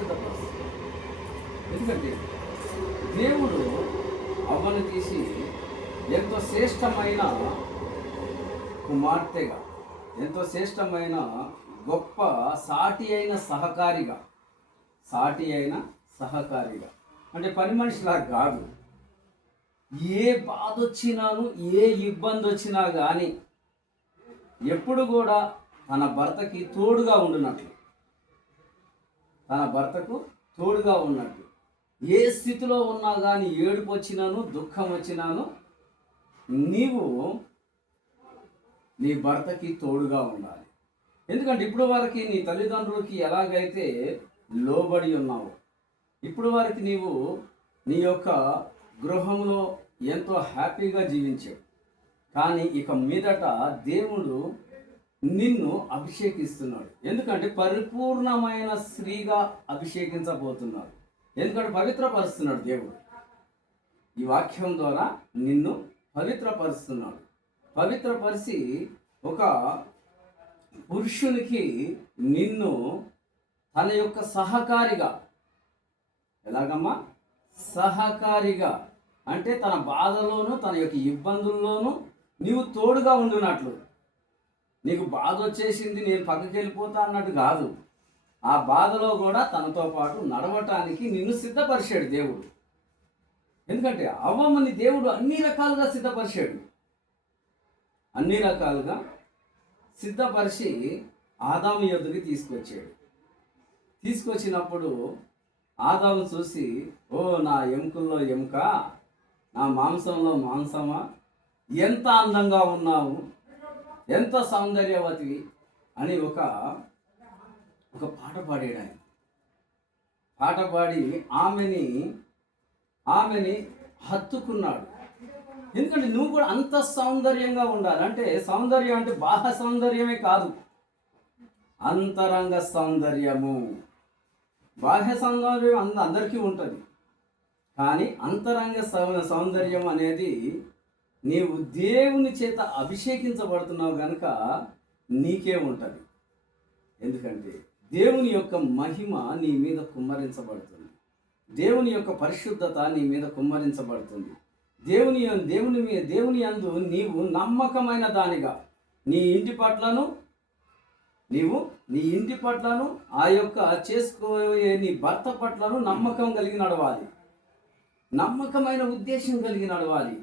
పరిశుద్ధపరుస్తుంది. ఎందుకంటే దేవుడు అవ్వను తీసి ఎంతో శ్రేష్టమైన కుమార్తెగా, ఎంతో శ్రేష్టమైన గొప్ప సాటి అయిన సహకారిగా అంటే పని మనిషిలా కాదు. ఏ బాధ వచ్చినాను, ఏ ఇబ్బంది వచ్చినా కానీ ఎప్పుడు కూడా తన భర్తకి తోడుగా ఉన్నట్టు, ఏ స్థితిలో ఉన్నా కానీ, ఏడుపు వచ్చినాను, దుఃఖం వచ్చినాను, నీవు నీ భర్తకి తోడుగా ఉండాలి. ఎందుకంటే ఇప్పుడు వరకు నీ తల్లిదండ్రులకి ఎలాగైతే లోబడి ఉన్నావు, ఇప్పుడు వరకు నీవు నీ యొక్క గృహంలో ఎంతో హ్యాపీగా జీవించావు. కానీ ఇక మీదట దేవుడు నిన్ను అభిషేకిస్తున్నాడు. ఎందుకంటే పరిపూర్ణమైన స్త్రీగా అభిషేకించబోతున్నాడు. ఎందుకంటే పవిత్రపరుస్తున్నాడు దేవుడు. ఈ వాక్యం ద్వారా నిన్ను పవిత్రపరుస్తున్నాడు. పవిత్రపరిచి ఒక పురుషునికి నిన్ను తన యొక్క సహకారిగా, ఎలాగమ్మా సహకారిగా అంటే తన బాధలోను తన యొక్క ఇబ్బందుల్లోనూ నీవు తోడుగా ఉండున్నట్లు. నీకు బాధ వచ్చేసింది నేను పక్కకి వెళ్ళిపోతా అన్నట్టు కాదు. ఆ బాధలో కూడా తనతో పాటు నడవటానికి నిన్ను సిద్ధపరిచాడు దేవుడు. ఎందుకంటే అవ్వమ్మని దేవుడు అన్ని రకాలుగా సిద్ధపరిచి ఆదాము యొద్దకి తీసుకొచ్చినప్పుడు ఆదాము చూసి, ఓ నా ఎముకల్లో ఎముక, నా మాంసంలో మాంసమా, ఎంత అందంగా ఉన్నావు, ఎంత సౌందర్యవతివి అని ఒక పాట పాడాడు ఆయన. పాట పాడి ఆమెని హత్తుకున్నాడు. ఎందుకంటే నువ్వు కూడా అంత సౌందర్యంగా ఉండాలి. అంటే సౌందర్యం అంటే బాహ్య సౌందర్యమే కాదు, అంతరంగ సౌందర్యము. బాహ్య సౌందర్యం అందరికీ ఉంటుంది, కానీ అంతరంగ సౌందర్యం అనేది నీవు దేవుని చేత అభిషేకించబడుతున్నావు కనుక నీకే ఉంటుంది. ఎందుకంటే దేవుని యొక్క మహిమ నీ మీద కుమ్మరించబడుతుంది, దేవుని యొక్క పరిశుద్ధత నీ మీద కుమ్మరించబడుతుంది. దేవుని యందు నీవు నమ్మకమైన దానిగా నీ ఇంటి పట్లను ఆ యొక్క చేసుకోయే నీ భర్త పట్లను నమ్మకం కలిగి నడవాలి, నమ్మకమైన ఉద్దేశం కలిగి నడవాలి.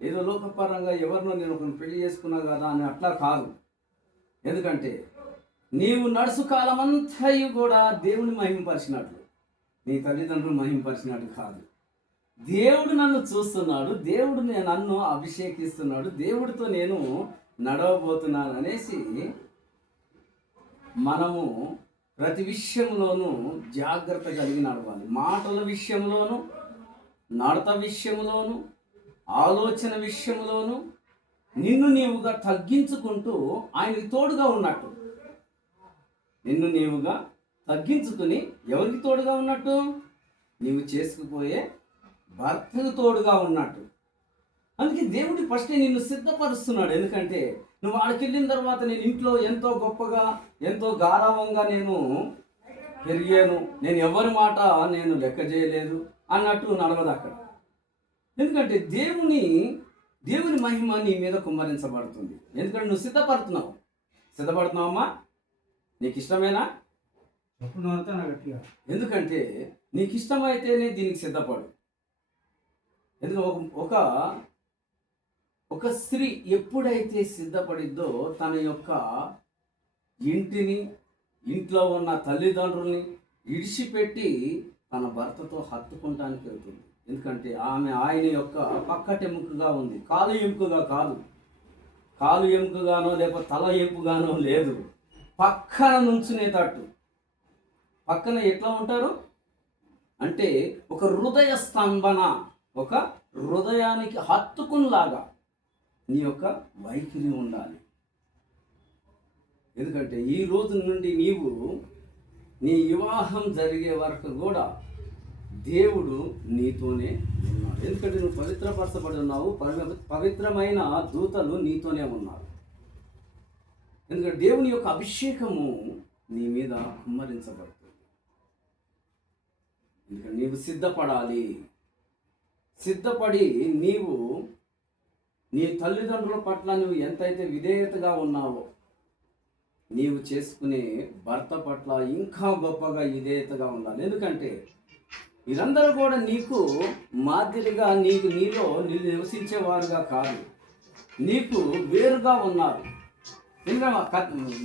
ఏదో లోకపరంగా ఎవరినో నేను ఒకరిని పెళ్లి చేసుకున్నా కదా అని అట్లా కాదు. ఎందుకంటే నీవు నడుసు కాలమంతా కూడా దేవుని మహింపరిచినట్లు, నీ తల్లిదండ్రులు మహింపరిచినట్టు కాదు. దేవుడు నన్ను చూస్తున్నాడు, దేవుడు నన్ను అభిషేకిస్తున్నాడు, దేవుడితో నేను నడవబోతున్నాను అనేసి మనము ప్రతి విషయంలోనూ జాగ్రత్త కలిగి నడవాలి. మాటల విషయంలోనూ, నడత విషయంలోనూ, ఆలోచన విషయంలోనూ నిన్ను నీవుగా తగ్గించుకుంటూ ఆయనకి తోడుగా ఉన్నట్టు, నిన్ను నీవుగా తగ్గించుకుని ఎవరికి తోడుగా ఉన్నట్టు, నీవు చేసుకుపోయే భర్తకు తోడుగా ఉన్నట్టు. అందుకే దేవుడు ఫస్టే నిన్ను సిద్ధపరుస్తున్నాడు. ఎందుకంటే నువ్వు ఆడికి వెళ్ళిన తర్వాత నేను ఇంట్లో ఎంతో గొప్పగా, ఎంతో గారావంగా నేను పెరిగాను, నేను ఎవరి మాట నేను లెక్క చేయలేదు అన్నట్టు నడవదు అక్కడ. ఎందుకంటే దేవుని మహిమ నీ మీద కుమ్మరించబడుతుంది. ఎందుకంటే నువ్వు సిద్ధపడుతున్నావమ్మా, నీకు ఇష్టమేనా? ఎందుకంటే నీకు ఇష్టమైతేనే దీనికి సిద్ధపడు. ఎందుకంటే ఒక స్త్రీ ఎప్పుడైతే సిద్ధపడిద్దో తన యొక్క ఇంట్లో ఉన్న తల్లిదండ్రుల్ని ఇడిచిపెట్టి తన భర్తతో హత్తుకుంటానికి వెళ్తుంది. ఎందుకంటే ఆయన యొక్క పక్కటెముకగా ఉంది, కాలు ఎముకగా కాదు, కాలు ఎముకగానో లేకపోతే తల ఎముకగానో లేదు, పక్కన నుంచునేటట్టు. పక్కన ఎట్లా ఉంటారు అంటే ఒక హృదయ స్తంభన, ఒక హృదయానికి హత్తుకునిలాగా నీ యొక్క వైఖరి ఉండాలి. ఎందుకంటే ఈ రోజు నుండి నీవు నీ వివాహం జరిగే వరకు కూడా దేవుడు నీతోనే ఉన్నాడు. ఎందుకంటే నువ్వు పవిత్రపరచబడి ఉన్నావు, పవిత్రమైన దూతలు నీతోనే ఉన్నారు. ఎందుకంటే దేవుని యొక్క అభిషేకము నీ మీద కుమ్మరించబడుతుంది. ఇంకా నీవు సిద్ధపడాలి. సిద్ధపడి నీవు నీ తల్లిదండ్రుల పట్ల నువ్వు ఎంతైతే విధేయతగా ఉన్నావో, నీవు చేసుకునే భర్త పట్ల ఇంకా గొప్పగా విధేయతగా ఉండాలి. ఎందుకంటే వీరందరూ కూడా నీకు మాదిరిగా నీలో నివసించేవారుగా కాదు, నీకు వేరుగా ఉన్నారు. ఇంకా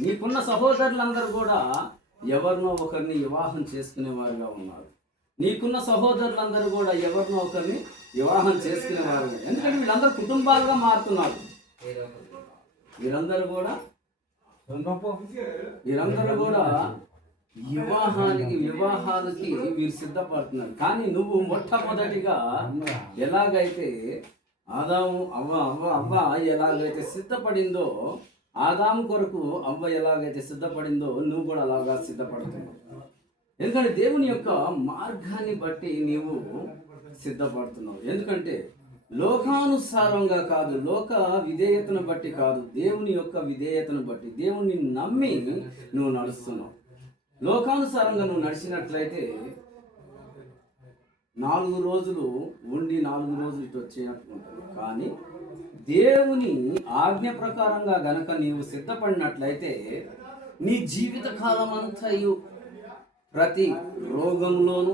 నీకున్న సహోదరులందరూ కూడా ఎవరినో ఒకరిని వివాహం చేసుకునేవారుగా ఉన్నారు. నీకున్న సహోదరులందరూ కూడా ఎవరినో ఒకరిని వివాహం చేసుకునేవారుగా, ఎందుకంటే వీళ్ళందరూ కుటుంబాలుగా మారుతున్నారు. వీరందరూ కూడా వివాహాలకి వీరు సిద్ధపడుతున్నారు. కానీ నువ్వు మొట్టమొదటిగా ఎలాగైతే ఆదాము అవ్వ ఎలాగైతే సిద్ధపడిందో, ఆదాము కొరకు అవ్వ ఎలాగైతే సిద్ధపడిందో నువ్వు కూడా అలాగా సిద్ధపడుతున్నావు. ఎందుకంటే దేవుని యొక్క మార్గాన్ని బట్టి నీవు సిద్ధపడుతున్నావు. ఎందుకంటే లోకానుసారంగా కాదు, లోక విధేయతను బట్టి కాదు, దేవుని యొక్క విధేయతను బట్టి, దేవుని నమ్మి నువ్వు నడుస్తున్నావు. లోకానుసారంగా నువ్వు నడిచినట్లయితే 4 రోజులు ఉండి 4 రోజులు ఇటు వచ్చేటట్టు ఉంటుంది. కానీ దేవుని ఆజ్ఞ ప్రకారంగా గనక నీవు సిద్ధపడినట్లయితే నీ జీవిత కాలం అంతయు ప్రతి రోగంలోను,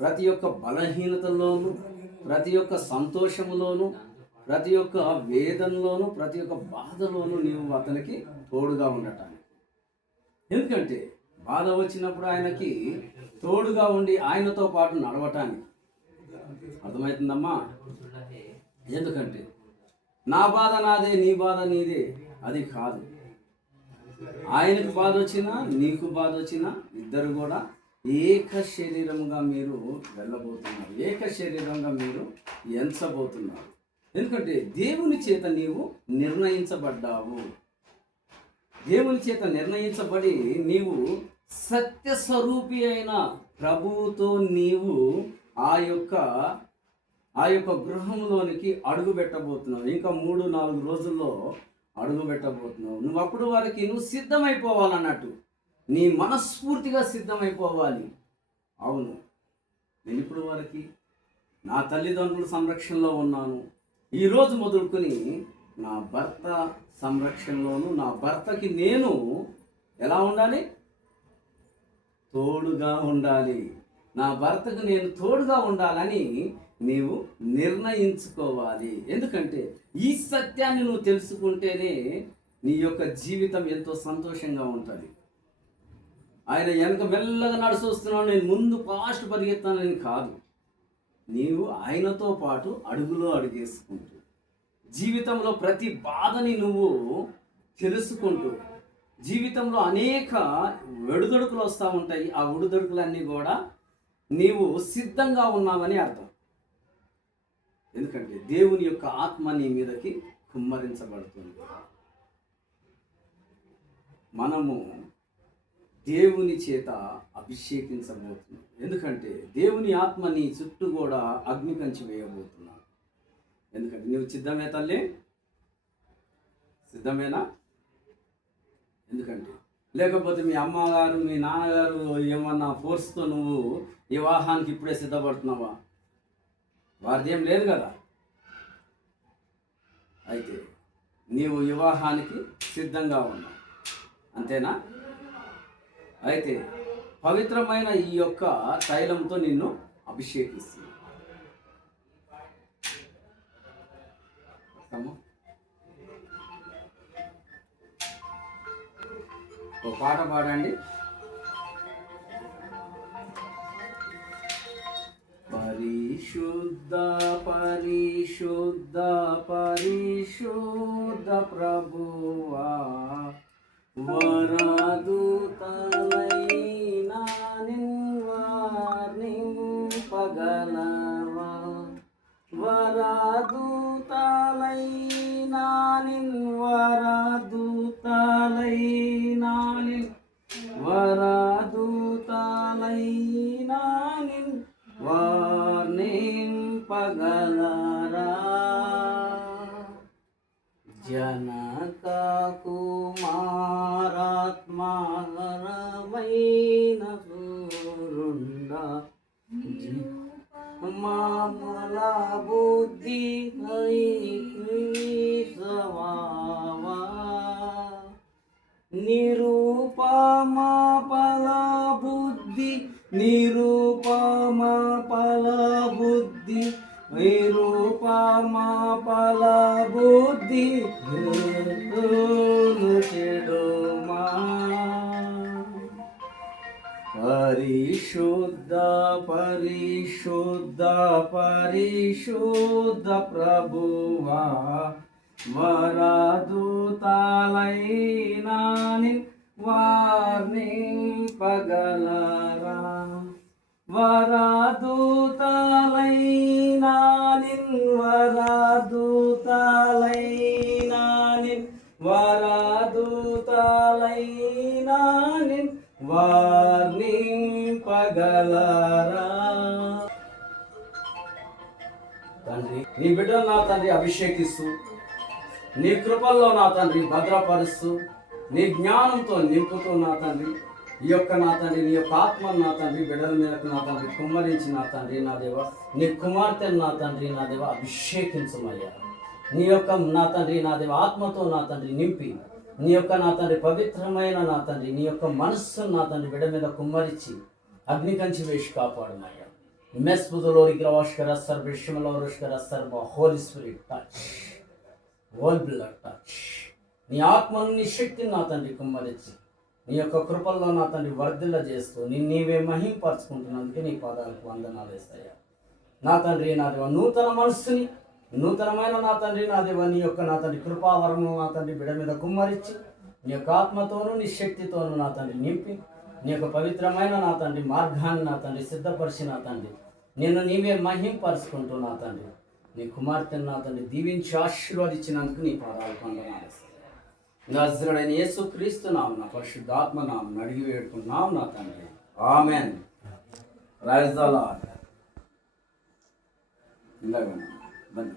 ప్రతి ఒక్క బలహీనతలోను, ప్రతి ఒక్క సంతోషములోను, ప్రతి ఒక్క వేదనలోను, ప్రతి ఒక్క బాధలోను నీవు అతనికి తోడుగా ఉండటానికి. ఎందుకంటే బాధ వచ్చినప్పుడు ఆయనకి తోడుగా ఉండి ఆయనతో పాటు నడవటానికి. అర్థమవుతుందమ్మా? ఎందుకంటే నా బాధ నాదే, నీ బాధ నీదే అది కాదు. ఆయనకు బాధ వచ్చినా నీకు బాధ వచ్చినా ఇద్దరు కూడా ఏక శరీరంగా మీరు వెళ్ళబోతున్నారు, ఏక శరీరంగా మీరు ఎంచబోతున్నారు. ఎందుకంటే దేవుని చేత నీవు నిర్ణయించబడ్డావు. దేవుని చేత నిర్ణయించబడి నీవు సత్యస్వరూపి అయిన ప్రభువుతో నీవు ఆ యొక్క గృహంలోనికి అడుగు పెట్టబోతున్నావు. ఇంకా 3-4 రోజుల్లో అడుగు పెట్టబోతున్నావు. నువ్వు అప్పుడు వరకు నువ్వు సిద్ధమైపోవాలన్నట్టు, నీ మనస్ఫూర్తిగా సిద్ధమైపోవాలి. అవును, నేను ఇప్పుడు వరకు నా తల్లిదండ్రుల సంరక్షణలో ఉన్నాను, ఈరోజు మొదలుకొని నా భర్త సంరక్షణలోను, నా భర్తకి నేను ఎలా ఉండాలి? తోడుగా ఉండాలి. నా భర్తకు నేను తోడుగా ఉండాలని నీవు నిర్ణయించుకోవాలి. ఎందుకంటే ఈ సత్యాన్ని నువ్వు తెలుసుకుంటేనే నీ యొక్క జీవితం ఎంతో సంతోషంగా ఉంటుంది. ఆయన వెనక మెల్లగా నడుచొస్తున్నావు, నేను ముందు ఫాస్ట్ పరిగెత్తానని కాదు. నీవు ఆయనతో పాటు అడుగులో అడుగేసుకుంటూ జీవితంలో ప్రతి బాధని నువ్వు తెలుసుకుంటూ, జీవితంలో అనేక ఒడిదుడుకులు వస్తూ ఉంటాయి. ఆ ఒడిదుడుకులన్నీ కూడా నీవు సిద్ధంగా ఉన్నావని అర్థం. ఎందుకంటే దేవుని యొక్క ఆత్మ నీ మీదకి కుమ్మరించబడుతుంది. మనము దేవుని చేత అభిషేకించబోతున్నాం. ఎందుకంటే దేవుని ఆత్మ నీ చుట్టూ కూడా అగ్ని కంచి వేయబోతున్నాను. ఎందుకంటే నువ్వు సిద్ధమే తల్లి? సిద్ధమేనా? ఎందుకంటే లేకపోతే మీ అమ్మగారు మీ నాన్నగారు ఏమన్నా ఫోర్స్తో నువ్వు వివాహానికి ఇప్పుడే సిద్ధపడుతున్నావా? వారిదేం లేదు కదా. అయితే నీవు వివాహానికి సిద్ధంగా ఉన్నావు, అంతేనా? అయితే పవిత్రమైన ఈ యొక్క తైలంతో నిన్ను అభిషేకిస్తుంది. ఒక పాట పాడండి. పరిశుద్ధ పరిశుద్ధ పరిశుద్ధ ప్రభువా, వరదూతలైనా నింపగలవా, వరదూతలైనా వరదూతలైనా వార్నింపగలరా, జనక కుమారాత్మహరమైన సూరుండ మామల బుద్ధి క్రీస్తవావా నిరూపమా పల బుద్ధి నిరూపమా పల బుద్ధి నిరూపమా పల బుద్ధి చెడుమా పరిశుద్ధ పరిశుద్ధ పరిశుద్ధ ప్రభువా వరదూతలైనా వర్ణింపగలరా వరదూతలైనా వరదూతలైనా వరదూతలైనా వర్ణింపగలరా. తండ్రి నీ బిడ్డలు నా తండ్రి అభిషేకిస్తూ నీ కృపల్లో నా తండ్రి భద్రపరుస్తూ నీ జ్ఞానంతో నింపుతూ నా తండ్రి ఈ యొక్క నా తండ్రి నీ యొక్క ఆత్మను నా తండ్రి బిడ్డల మీదకు నా తండ్రి కుమ్మరించి నా తండ్రి నా దేవ నీ కుమార్తెను నా తండ్రి నా దేవ అభిషేకించమయ్యా. నీ యొక్క నా తండ్రి నా దేవ ఆత్మతో నా తండ్రి నింపి నీ యొక్క నా తండ్రి పవిత్రమైన నా తండ్రి నీ యొక్క మనస్సును నా తండ్రి బిడ్డ మీద కుమ్మరించి అగ్ని కంచి వేసి కాపాడమయ్యా. మెస్పుదలో గ్రవాష్కర సర్ విషయంలోష్కర సర్వ Holy Spirit touch whole blood touch నీ ఆత్మను నీ శక్తిని నా తండ్రి కుమ్మరించి నీ యొక్క కృపల్లో నా తండ్రి వర్ధిల్ల చేస్తూ నీవే మహింపరచుకుంటున్నందుకే నీ పాదాలకు వందనాలు వేస్తాయా. నా తండ్రి నా దేవ నూతన మనస్సుని నూతనమైన నా తండ్రి నా దేవ నీ యొక్క నా తండ్రి కృపావరము నా తండ్రి బిడ మీద కుమ్మరించి నీ యొక్క ఆత్మతోనూ నీ శక్తితోనూ నా తండ్రి నింపి నీ యొక్క పవిత్రమైన నా తండ్రి మార్గాన్ని నా తండ్రి సిద్ధపరిచి నా తండ్రి నేను నీవే మహింపరుచుకుంటూ నా తండ్రి నీ కుమార్తెను నా తండ్రి దీవించి ఆశీర్వదించినందుకు నీ పాదాలకు వందనాలు. నజరుడైన యేసుక్రీస్తు నామమున పరిశుద్ధాత్మ నామమున అడిగి వేడుకుంటున్నాం నా తండ్రి. ఆమెన్. Praise the Lord. ఇలాగ బండి